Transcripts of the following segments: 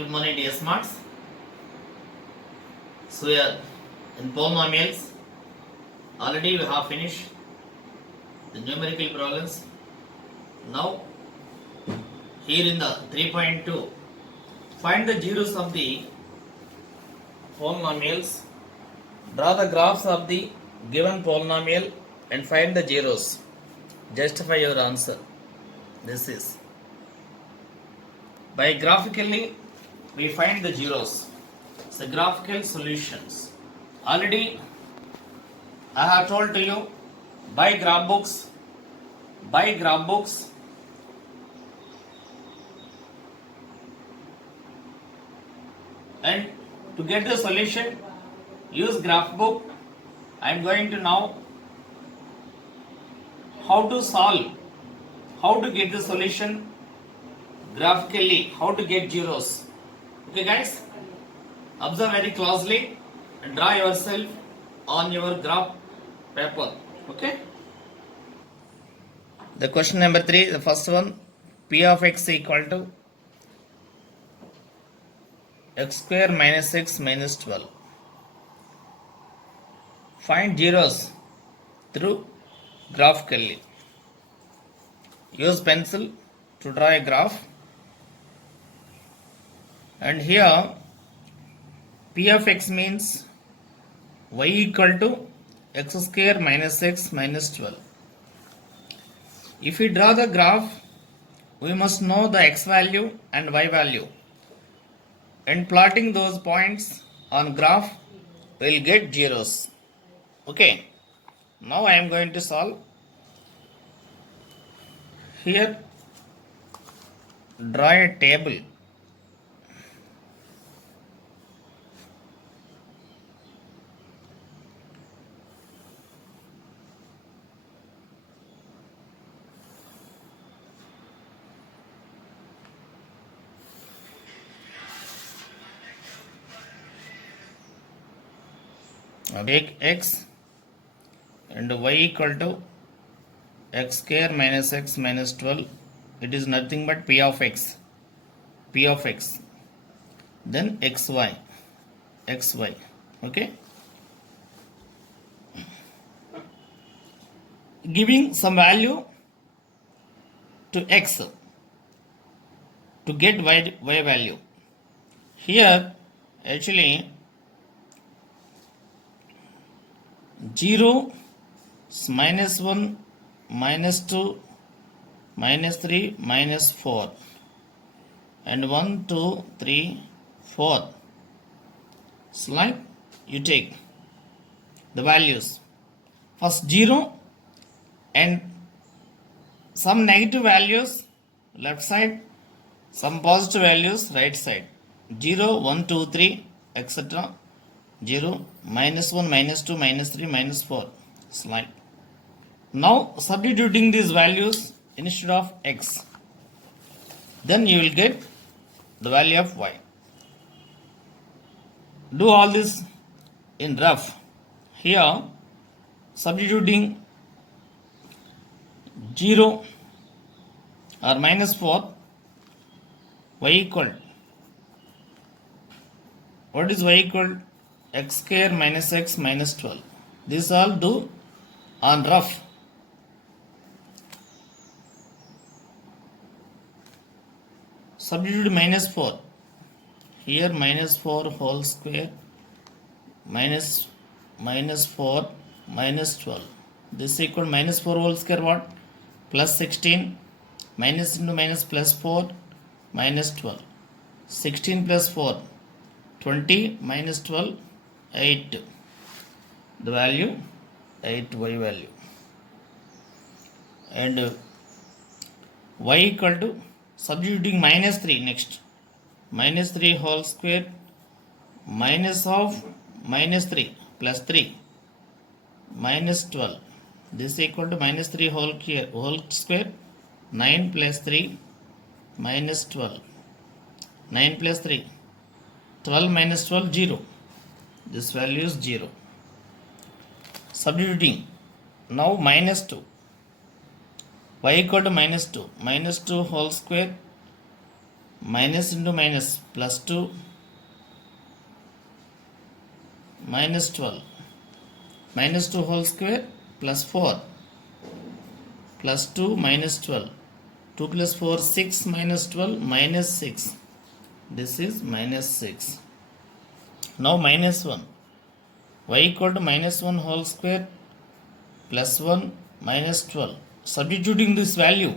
good morning dear smarts. So we are in polynomials. Already we have finished the numerical problems. Now here in the 3.2, find the zeros of the polynomials. Draw the graphs of the given polynomial and find the zeros. Justify your answer. This is by graphically we find the zeros. So graphical solutions. Already I have told to you, buy graph books, and to get the solution use graph book. I am going to now how to solve, how to get the solution graphically, how to get zeros. Okay guys, observe very closely and draw yourself on your graph paper. Okay. The question number 3, the first one, p of x equal to x square minus x minus 12. Find zeros through graphically. Use pencil to draw a graph. And here p of x means y equal to x square minus x minus 12. If we draw the graph, we must know the x value and y value. And plotting those points on graph, we will get zeros. Okay. Now I am going to solve. Here, draw a table. Take x and y equal to x square minus x minus 12. It is nothing but p of x. Then xy. Okay. Giving some value to x to get y value. Here actually 0, minus 1, minus 2, minus 3, minus 4, and 1, 2, 3, 4. Slide, you take the values. First 0 and some negative values left side, some positive values right side. 0, 1, 2, 3, etc. 0, minus 1, minus 2, minus 3, minus 4. Slide. Now substituting these values instead of x, then you will get the value of y. Do all this in rough. Here substituting 0 or minus 4, y equal, what is y equal? X square minus x minus 12. This all do on rough. Substitute minus 4. Here minus 4 whole square minus 4 minus 12. This equal minus 4 whole square what? Plus 16. Minus into minus plus 4 minus 12. 16 plus 4. 20 minus 12. 8, the value 8 y value, and y equal to substituting minus 3 next, minus 3 whole square minus of minus 3 plus 3 minus 12, this equal to minus 3 whole square, 9 plus 3 minus 12, 9 plus 3, 12 minus 12, 0. This value is 0. Substituting now minus 2, y equal to minus 2 whole square minus into minus plus 2 minus 12 minus 2 whole square plus 4 plus 2 minus 12 2 plus 4 6 minus 12 minus 6. This is minus 6. Now minus 1 y equal to minus 1 whole square plus 1 minus 12. Substituting this value,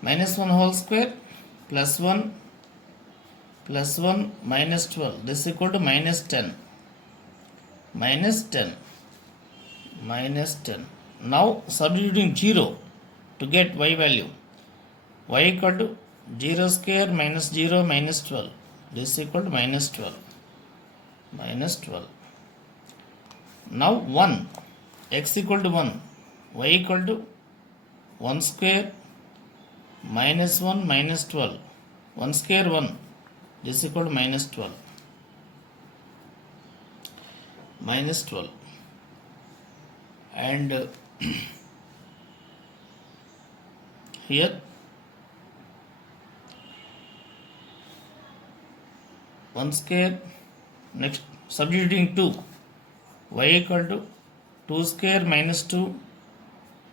minus 1 whole square plus 1 minus 12, this is equal to minus 10. Minus 10. Now substituting 0 to get y value, y equal to 0 square minus 0 minus 12, this is equal to minus 12. Now 1, x equal to 1, y equal to 1 square minus 1 minus 12, 1 square 1, this is equal to minus 12. And here 1 square, next substituting 2, y equal to 2 square minus 2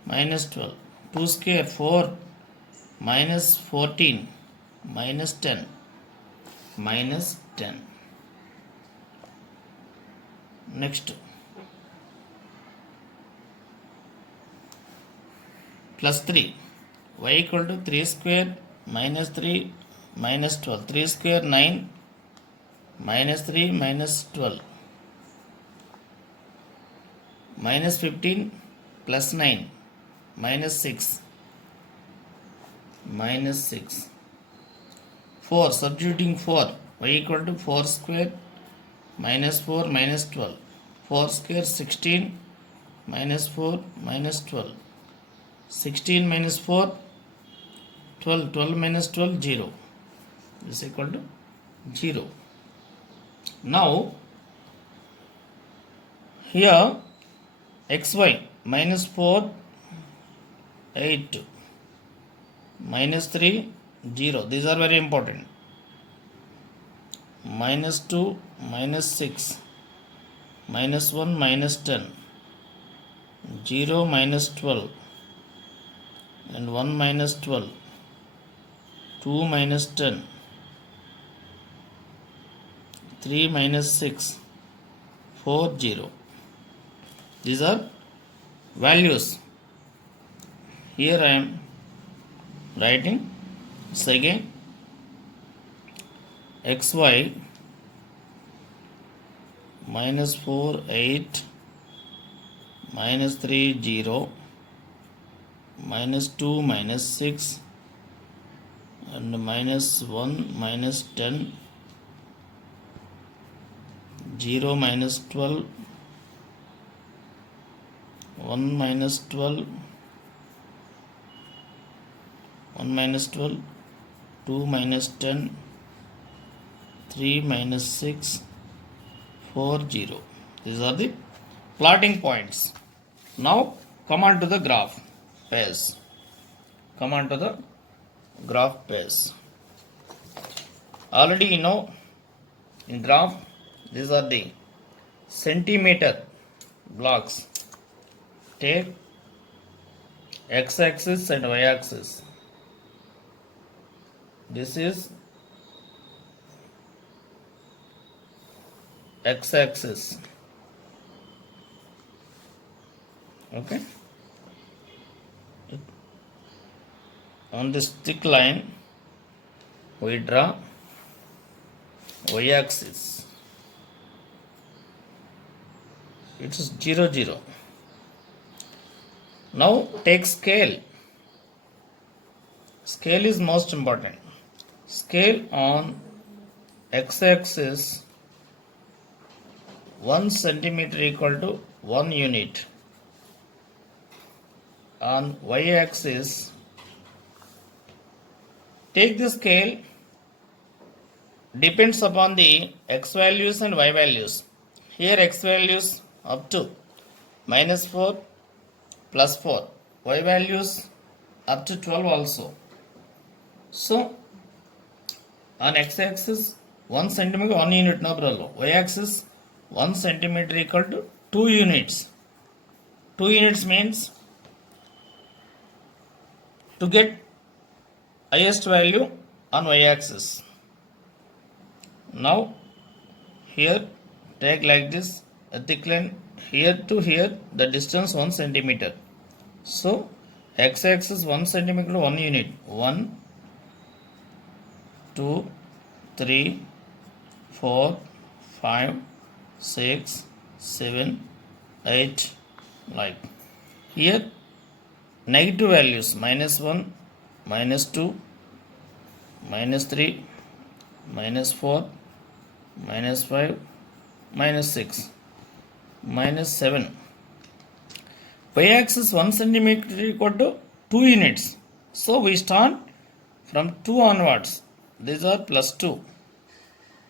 minus 12, 2 square 4 minus 14 minus 10 next plus 3, y equal to 3 square minus 3 minus 12, 3 square 9 minus 3 minus 12 minus 15 plus 9 minus 6 4, substituting 4, y equal to 4 square minus 4 minus 12, 4 square 16 minus 4 minus 12, 16 minus 4 12, 12 minus 12 0, this is equal to 0. Now here xy minus 4 8 minus 3 0, these are very important, minus 2 minus 6 minus 1 minus 10 0 minus 12 and 1 minus 12 2 minus 10 3 minus 6 4 0, these are values. Here I am writing. So again xy minus 4 8 minus 3 0 minus 2 minus 6 and minus 1 minus 10 0 minus 12 1 minus 12 1 minus 12 2 minus 10 3 minus 6 4 0, these are the plotting points. Now come on to the graph phase. Already you know in graph these are the centimeter blocks. Take x-axis and y-axis. This is x-axis. Okay. On this thick line we draw y-axis. It is 0 0. Now take scale. Scale is most important. Scale on x-axis 1 centimeter equal to 1 unit. On y-axis, take the scale, depends upon the x values and y values. Here x values up to minus 4 plus 4, y values up to 12 also. So on x-axis 1 centimeter 1 unit, no problem. Y-axis 1 centimeter equal to 2 units. 2 units means to get highest value on y-axis. Now here take like this a thick line here to here, the distance 1 centimeter. So x-axis 1 centimeter 1 unit. 1, 2, 3, 4, 5, 6, 7, 8, like. Here negative values -1, -2, -3, -4, -5, -6, -7. Y-axis 1 centimeter equal to 2 units. So we start from 2 onwards. These are +2,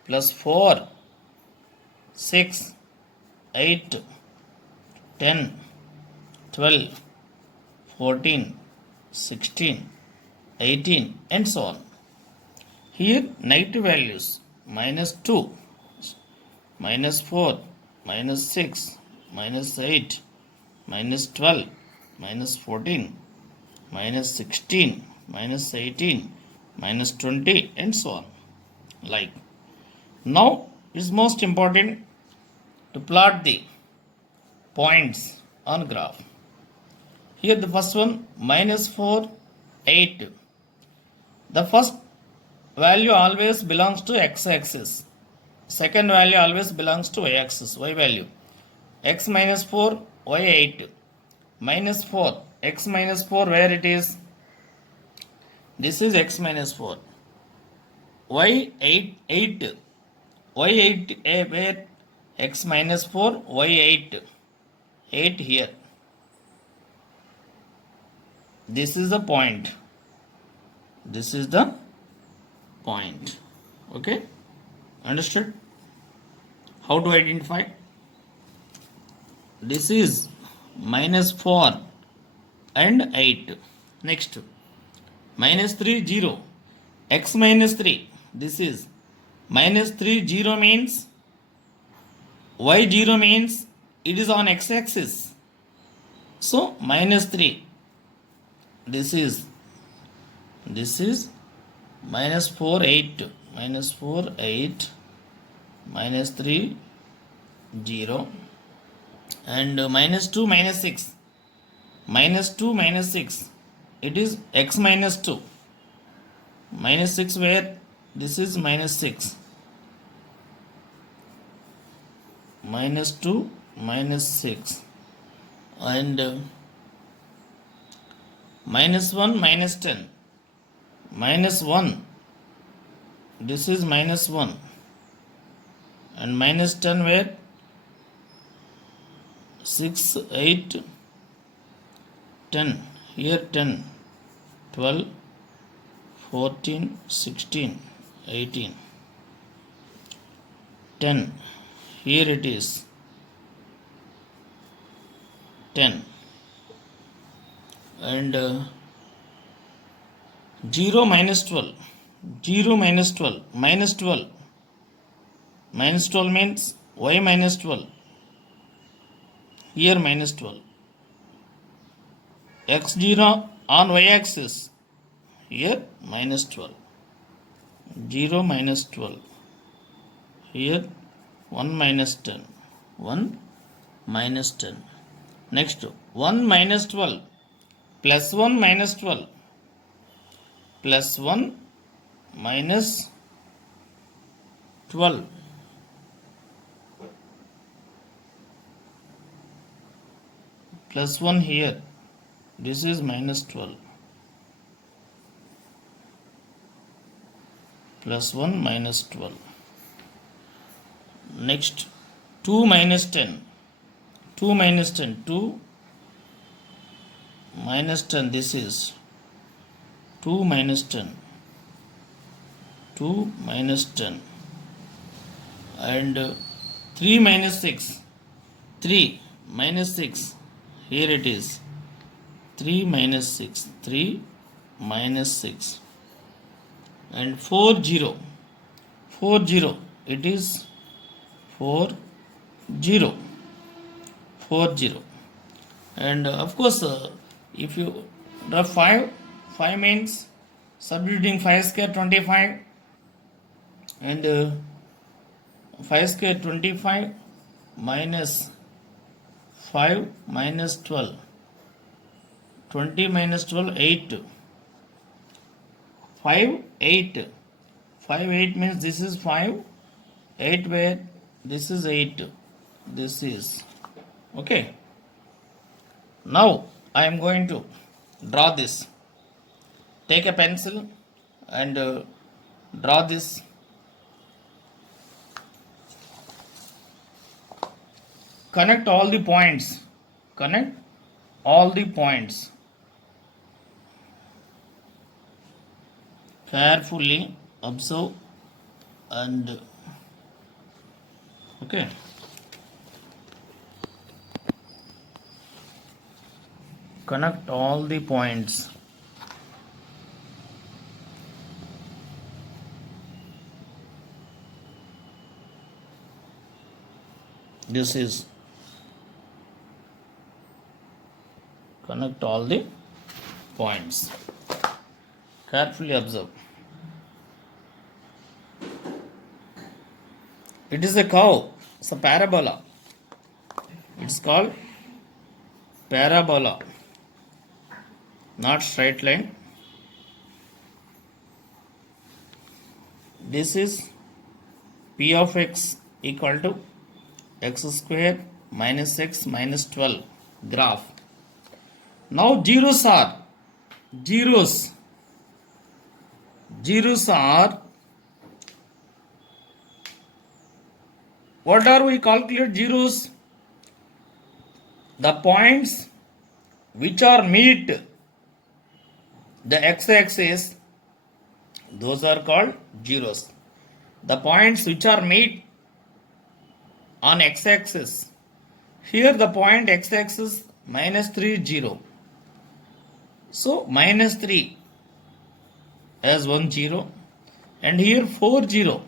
+4, 6, 8, 10, 12, 14, 16, 18, and so on. Here negative values -2, -4, -6, -8, -12, -14, -16, -18, -20, and so on. Like. Now it's most important to plot the points on graph. Here the first one -4, 8. The first value always belongs to x-axis. Second value always belongs to y-axis, y value. X -4, y 8. -4, x -4, where it is? This is x -4. Y 8, 8. Y 8, where? X -4, y 8. 8 here. This is the point. This is the point. Okay? Understood? How to identify? This is -4 and 8. Next, -3, 0. X -3. This is -3, 0 means y 0 means it is on x-axis. So -3. This is -4, 8. -4, 8. -3, 0. And -2, -6. -2, -6. It is x -2. -6 where? This is -6. -2, -6. And -1, -10. -1. This is -1. And -10 where? 6, 8, 10. Here 10, 12, 14, 16, 18. 10. Here it is 10. And 0 -12. 0 -12. -12. -12 means y -12. Here -12. x0 on y-axis. Here -12. 0 -12. Here 1 -10. 1 -10. Next 1 -12 plus 1 -12 plus 1 -12. Plus 1 here. This is -12. Plus 1 -12. Next 2 -10. 2 -10. 2 -10. This is 2 -10. 2 -10. And 3 -6. 3 -6. Here it is 3 -6. 3 -6. and 4 0. 4 0. It is 4 0. 4 0. And of course, if you draw 5, 5 means substituting 5 square 25, and 5 square 25 minus 5 minus 12, 20 minus 12 8, 5 8, 5 8 means this is 5, 8 where this is 8, this is okay. Now I am going to draw this. Take a pencil and draw this. Connect all the points. Connect all the points. Carefully observe and okay. Connect all the points. This is connect all the points. Carefully observe. It is a curve. It's a parabola. It's called parabola, not straight line. This is P of x equal to x square minus x minus 12 graph. Now zeros are zeros. Zeros are, what are we calculate zeros? The points which are meet the x-axis, those are called zeros. The points which are meet on x-axis, here the point x-axis minus 3 0. So minus 3 as 1 0, and here 4 0,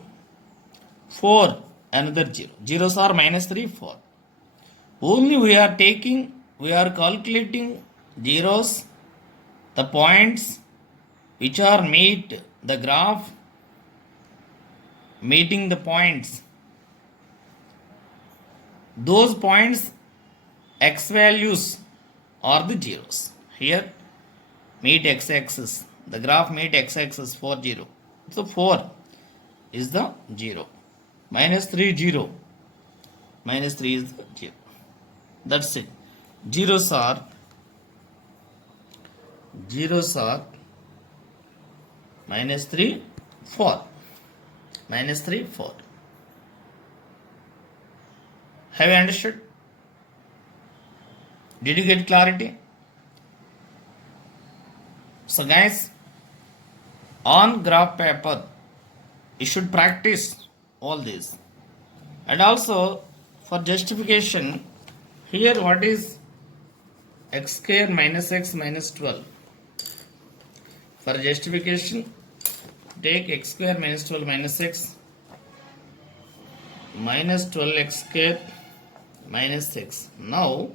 4 another 0. Zeros are minus 3 4. Only we are calculating zeros, the points which are meet the graph, meeting the points. Those points x values are the zeros. Here meet x-axis. The graph meet x-axis 4 0. So 4 is the 0. Minus 3 0. Minus 3 is the 0. That's it. Zeros are minus 3 4. Minus 3 4. Have you understood? Did you get clarity? So guys, on graph paper, you should practice all this. And also for justification, here what is x square minus x minus 12? For justification, take x square minus 12 minus x minus 12x square minus 6. Now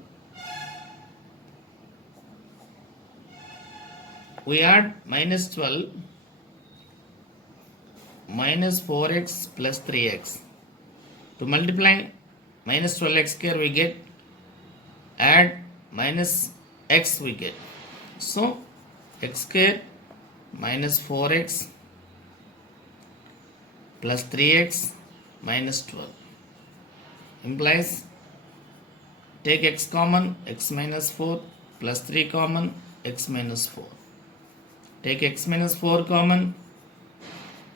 we add minus 12 minus 4x plus 3x. To multiply minus 12x square we get, add minus x we get. So x square minus 4x plus 3x minus 12 implies, take x common, x minus 4 plus 3 common, x minus 4. Take x minus 4 common,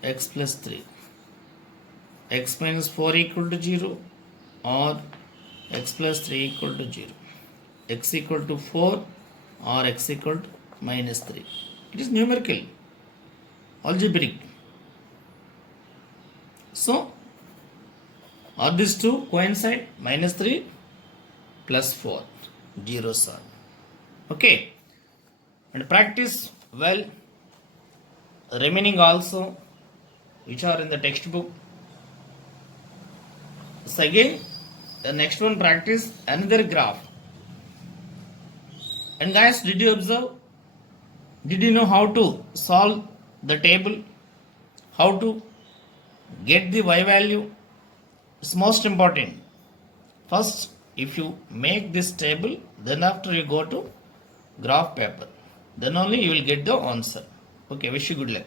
x plus 3. X minus 4 equal to 0 or x plus 3 equal to 0. X equal to 4 or x equal to minus 3. It is numerical, algebraic. So, are these two coincide? Minus 3 plus 4. Zeros are. Okay. And practice well. remaining also which are in the textbook. So again, the next one practice another graph. And guys, did you observe? Did you know how to solve the table? How to get the y value? It's most important. First, if you make this table, then after you go to graph paper, then only you will get the answer. Okay, wish you good luck.